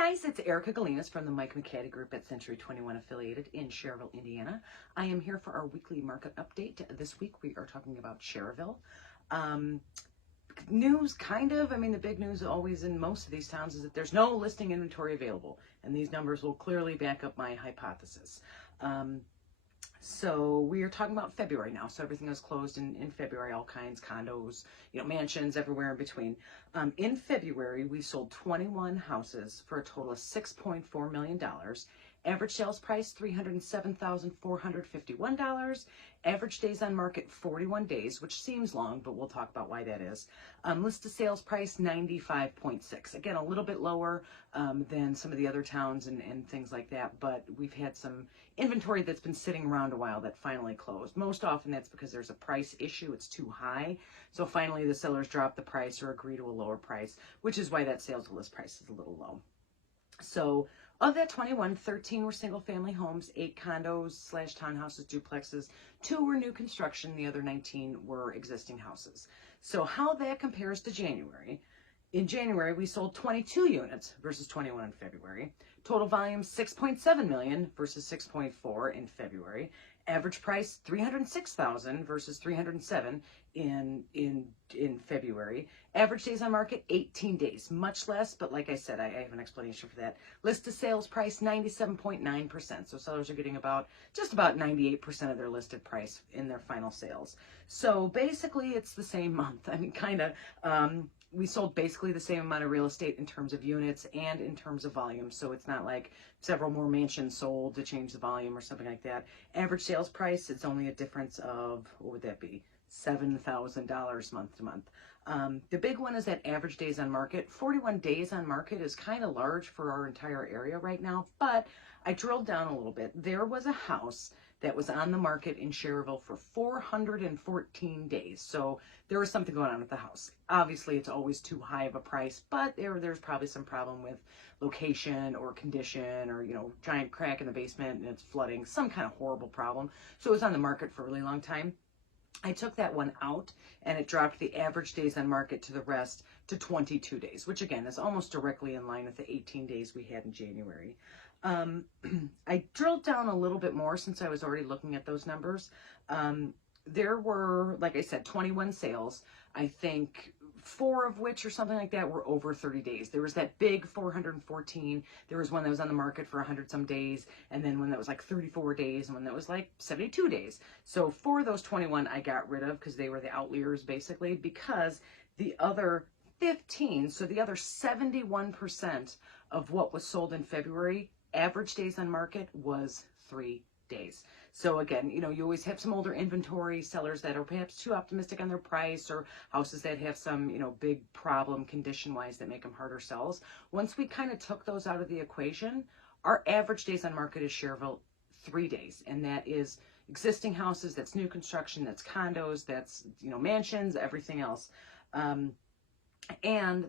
Guys, it's Erica Galinas from the Mike McCaddy Group at Century 21 affiliated in Schererville, Indiana. I am here for our weekly market update. This week we are talking about Schererville. News, kind of. I mean, the big news always in most of these towns is that there's no listing inventory available, and these numbers will clearly back up my hypothesis. So we are talking about February now. So everything is closed in February, all kinds, condos, mansions, everywhere in between. In February, we sold 21 houses for a total of $6.4 million. Average sales price, $307,451. Average days on market, 41 days, which seems long, but we'll talk about why that is. Listed sales price, 95.6. Again, a little bit lower than some of the other towns and things like that, but we've had some inventory that's been sitting around a while that finally closed. Most often that's because there's a price issue. It's too high. So finally the sellers drop the price or agree to a lower price, which is why that sales to list price is a little low. So of that 21, 13 were single family homes, 8 condos / townhouses, duplexes, 2 were new construction, the other 19 were existing houses. So how that compares to January. In January, we sold 22 units versus 21 in February. Total volume, 6.7 million versus 6.4 in February. Average price, $306,000 versus $307 in February. Average days on market, 18 days. Much less, but like I said, I have an explanation for that. List to sales price, 97.9%. So sellers are getting just about 98% of their listed price in their final sales. So basically, it's the same month. I mean, kind of. We sold basically the same amount of real estate in terms of units and in terms of volume. So it's not like several more mansions sold to change the volume or something like that. Average sales price, it's only a difference of, what would that be? $7,000 month to month. The big one is that average days on market. 41 days on market is kind of large for our entire area right now, but I drilled down a little bit. There was a house that was on the market in Schererville for 414 days. So there was something going on with the house. Obviously, it's always too high of a price, but there's probably some problem with location or condition or, giant crack in the basement and it's flooding, some kind of horrible problem. So it was on the market for a really long time. I took that one out and it dropped the average days on market to the rest to 22 days, which again is almost directly in line with the 18 days we had in January. I drilled down a little bit more since I was already looking at those numbers. There were, like I said, 21 sales. I think 4 of which or something like that were over 30 days. There was that big 414. There was one that was on the market for 100 some days, and then one that was like 34 days, and one that was like 72 days. So 4 of those 21 I got rid of because they were the outliers basically, because the other 15, so the other 71% of what was sold in February, average days on market was 3 days. So again, you always have some older inventory, sellers that are perhaps too optimistic on their price, or houses that have some, big problem condition-wise that make them harder sells. Once we kind of took those out of the equation, our average days on market is Schererville 3 days. And that is existing houses, that's new construction, that's condos, that's, mansions, everything else. And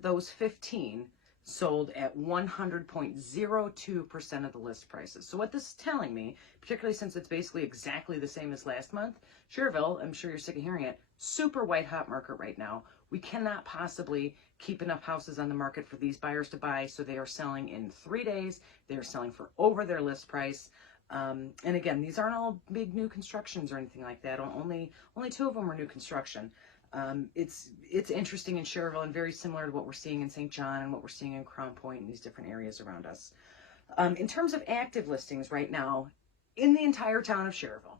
those 15 sold at 100.02% of the list prices. So what this is telling me, particularly since it's basically exactly the same as last month, Schererville, I'm sure you're sick of hearing it, super white hot market right now. We cannot possibly keep enough houses on the market for these buyers to buy, so they are selling in 3 days. They are selling for over their list price. And again, these aren't all big new constructions or anything like that. Only 2 of them are new construction. It's interesting in Schererville and very similar to what we're seeing in St. John and what we're seeing in Crown Point and these different areas around us. In terms of active listings right now in the entire town of Schererville,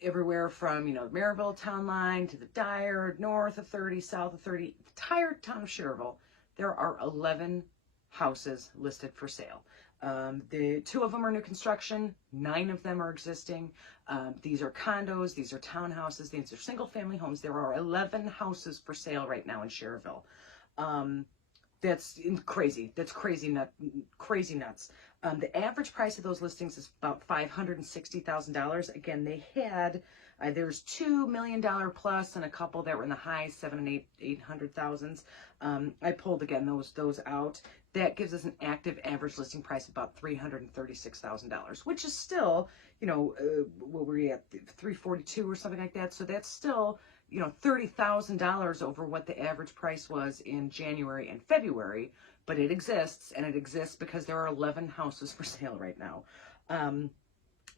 everywhere from, the Maryville town line to the Dyer, north of 30, south of 30, the entire town of Schererville, there are 11 houses listed for sale. The 2 of them are new construction, 9 of them are existing. These are condos, these are townhouses, these are single family homes. There are 11 houses for sale right now in Schererville. That's crazy. That's crazy nuts. The average price of those listings is about $560,000. Again, they had, there's $2 million plus and a couple that were in the high 700,000 and 800,000s. I pulled again those out. That gives us an active average listing price of about $336,000, which is still, what were we at, 342 or something like that. So that's still, $30,000 over what the average price was in January and February, but it exists, and it exists because there are 11 houses for sale right now.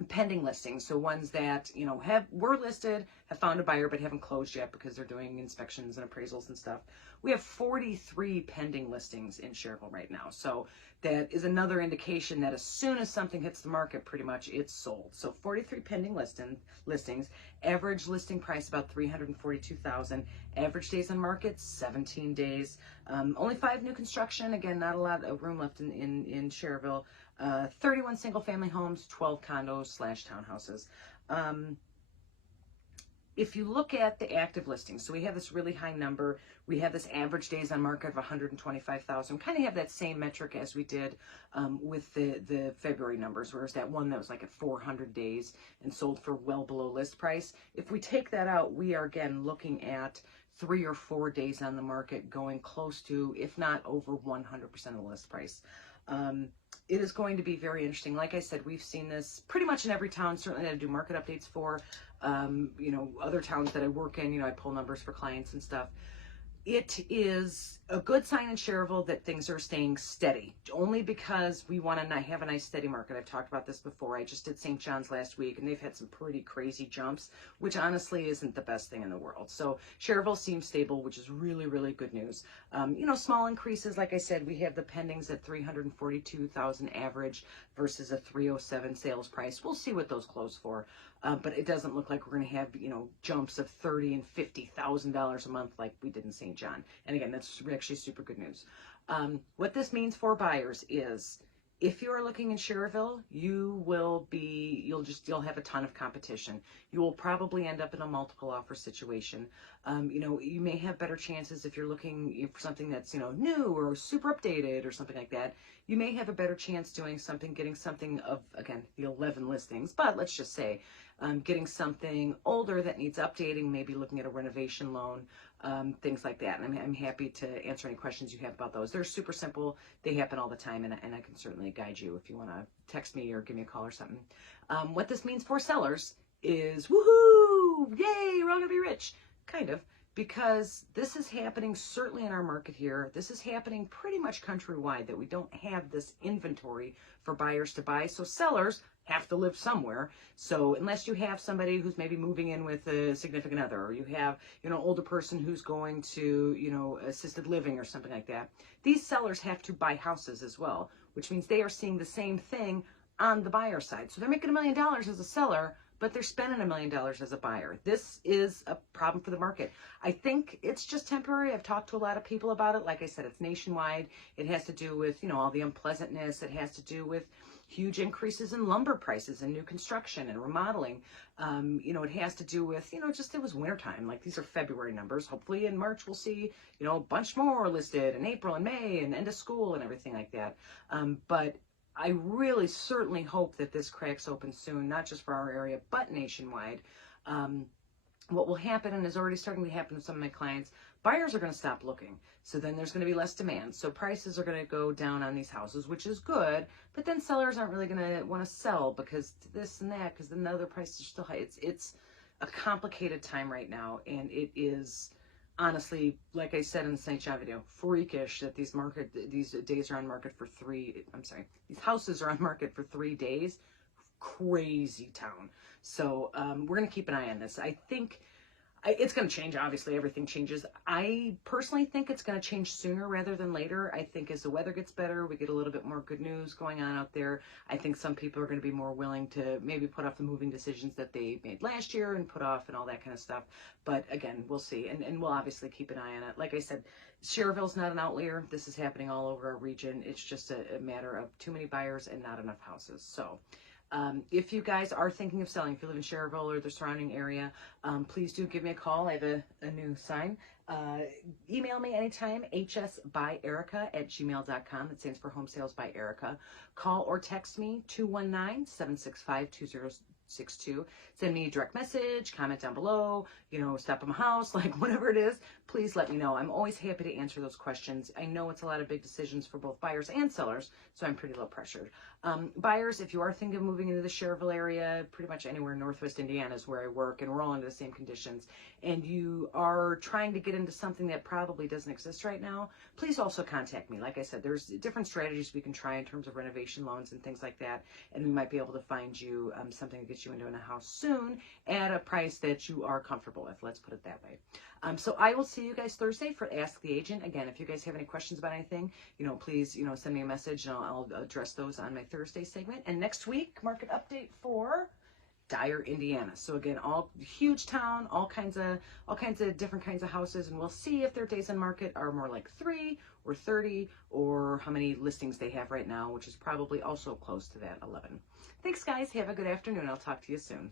Pending listings, so ones that, you know, were listed, have found a buyer, but haven't closed yet because they're doing inspections and appraisals and stuff. We have 43 pending listings in Schererville right now. So that is another indication that as soon as something hits the market, pretty much it's sold. So 43 pending listings, average listing price about $342,000, average days on market 17 days. Only 5 new construction. Again, not a lot of room left in Schererville. 31 single family homes, 12 condos / townhouses. If you look at the active listings, so we have this really high number. We have this average days on market of 125,000. Kind of have that same metric as we did with the February numbers, whereas that one that was like at 400 days and sold for well below list price. If we take that out, we are again looking at 3 or 4 days on the market, going close to, if not over 100% of the list price. It is going to be very interesting. Like I said, we've seen this pretty much in every town, certainly that I do market updates for, you know, other towns that I work in, you know, I pull numbers for clients and stuff. It is a good sign in Schererville that things are staying steady, only because we want to have a nice steady market. I've talked about this before. I just did St. John's last week, and they've had some pretty crazy jumps, which honestly isn't the best thing in the world. So Schererville seems stable, which is really, really good news. You know, small increases. Like I said, we have the pendings at $342,000 average versus a $307 sales price. We'll see what those close for. But it doesn't look like we're going to have, you know, jumps of $30,000 and $50,000 a month like we did in St. John. And again, that's actually super good news. What this means for buyers is, if you are looking in Schererville, you'll have a ton of competition. You will probably end up in a multiple offer situation. You know, you may have better chances if you're looking for something that's, you know, new or super updated or something like that. You may have a better chance getting something of, again, the 11 listings, but let's just say, getting something older that needs updating, maybe looking at a renovation loan, things like that. And I'm happy to answer any questions you have about those. They're super simple. They happen all the time, and I can certainly guide you if you want to text me or give me a call or something. What this means for sellers is, woohoo, yay, we're all going to be rich, kind of. Because this is happening certainly in our market here. This is happening pretty much countrywide, that we don't have this inventory for buyers to buy. So sellers have to live somewhere. So unless you have somebody who's maybe moving in with a significant other, or you have, you know, older person who's going to, you know, assisted living or something like that, these sellers have to buy houses as well, which means they are seeing the same thing on the buyer side. So they're making $1 million as a seller, but they're spending $1 million as a buyer. This is a problem for the market. I think it's just temporary. I've talked to a lot of people about it. Like I said, it's nationwide. It has to do with, you know, all the unpleasantness. It has to do with huge increases in lumber prices and new construction and remodeling. You know, it has to do with, you know, just it was wintertime. Like, these are February numbers. Hopefully in March we'll see, you know, a bunch more listed in April and May and end of school and everything like that. But I really certainly hope that this cracks open soon, not just for our area, but nationwide. What will happen, and is already starting to happen with some of my clients, buyers are going to stop looking. So then there's going to be less demand. So prices are going to go down on these houses, which is good. But then sellers aren't really going to want to sell because this and that, because then the other prices are still high. It's a complicated time right now, and it is honestly, like I said in the St. John video, freakish that these days are on market for these houses are on market for 3 days. Crazy town. So we're going to keep an eye on this. I think it's going to change. Obviously, everything changes. I personally think it's going to change sooner rather than later. I think as the weather gets better, we get a little bit more good news going on out there. I think some people are going to be more willing to maybe put off the moving decisions that they made last year and put off and all that kind of stuff. But again, we'll see. And we'll obviously keep an eye on it. Like I said, Schererville's not an outlier. This is happening all over our region. It's just a matter of too many buyers and not enough houses. So if you guys are thinking of selling, if you live in Schererville or the surrounding area, please do give me a call. I have a new sign. Email me anytime, hsbyerica@gmail.com. That stands for Home Sales by Erica. Call or text me, 219-765-2062. Send me a direct message, comment down below, you know, stop at my house, like whatever it is. please let me know. I'm always happy to answer those questions. I know it's a lot of big decisions for both buyers and sellers, so I'm pretty low pressured. Buyers, if you are thinking of moving into the Schererville area, pretty much anywhere in Northwest Indiana is where I work, and we're all under the same conditions, and you are trying to get into something that probably doesn't exist right now, please also contact me. Like I said, there's different strategies we can try in terms of renovation loans and things like that, and we might be able to find you something to get you into a house soon at a price that you are comfortable with. Let's put it that way. So I will see you guys Thursday for Ask the Agent. Again, if you guys have any questions about anything, please, send me a message, and I'll address those on my Thursday segment. And next week, market update for Dyer, Indiana. So again, all huge town, all kinds of different kinds of houses, and we'll see if their days on market are more like 3 or 30, or how many listings they have right now, which is probably also close to that 11. Thanks, guys. Have a good afternoon. I'll talk to you soon.